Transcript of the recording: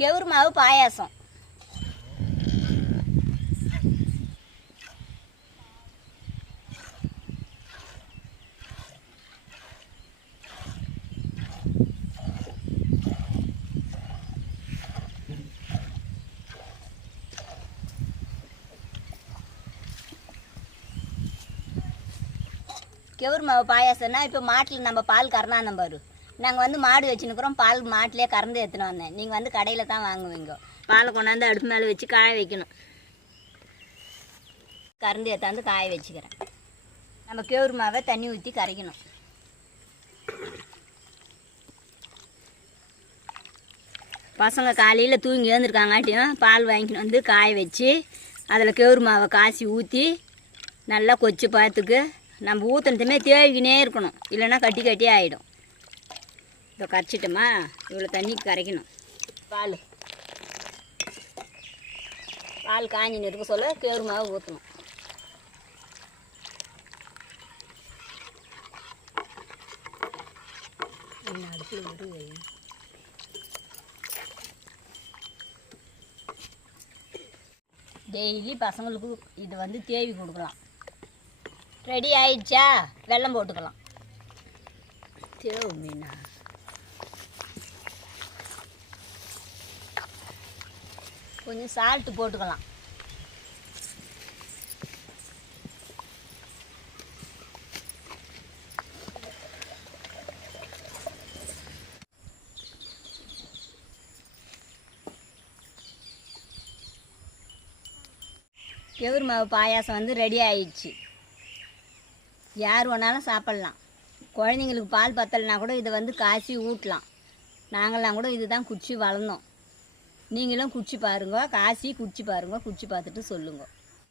கெவுரு மாவு பாயாசம். கெவுரு மாவு பாயாசம்னா இப்போ மாட்டில் நம்ம பால் கறந்தான பாரு. நாங்கள் வந்து மாடு வச்சுன்னுக்குறோம். பால் மாட்டிலே கறந்து எடுத்துன்னு வந்தேன். நீங்கள் வந்து கடையில் தான் வாங்குவீங்க. பாலை கொண்டாந்து அடுப்பு மேலே வச்சு காய வைக்கணும். கறந்து எடுத்தாந்து காய வச்சுக்கிறேன். நம்ம கெவுரு மாவை தண்ணி ஊற்றி கரைக்கணும். பசங்க காலையில் தூங்கி எழுந்திருக்காங்காட்டியும் பால் வாங்கின்னு வந்து காய வச்சு அதில் கெவுரு மாவை காய்ச்சி ஊற்றி நல்லா கொச்சு பார்த்துக்கு நம்ம ஊற்றினதுமே தேவிக்கினே இருக்கணும். இல்லைன்னா கட்டி கட்டி ஆகிடும். இப்போ கரைச்சிட்டோமா, இவ்வளோ தண்ணி கரைக்கணும். பால் காஞ்சின்னு இருக்க சொல்ல கெவுரு மாவு ஊற்றணும். டெய்லி பசங்களுக்கு இது வந்து தேவி கொடுக்கலாம். ரெடி ஆயிடுச்சா? வெல்லம் போட்டுக்கலாம். தேவை மீனா கொஞ்சம் சால்ட்டு போட்டுக்கலாம். கெவுரு மாவு பாயாசம் வந்து ரெடி ஆயிடுச்சு. யார் வேணாலும் சாப்பிட்லாம். குழந்தைங்களுக்கு பால் பத்தலைனா கூட இதை வந்து காய்ச்சி ஊட்டலாம். நாங்கள்லாம் கூட இது தான் குடிச்சு வளர்ந்தோம். நீங்களும் குடிச்சு பாருங்க, காய்ச்சி குடிச்சு பாருங்க. குடிச்சு பார்த்துட்டு சொல்லுங்கள்.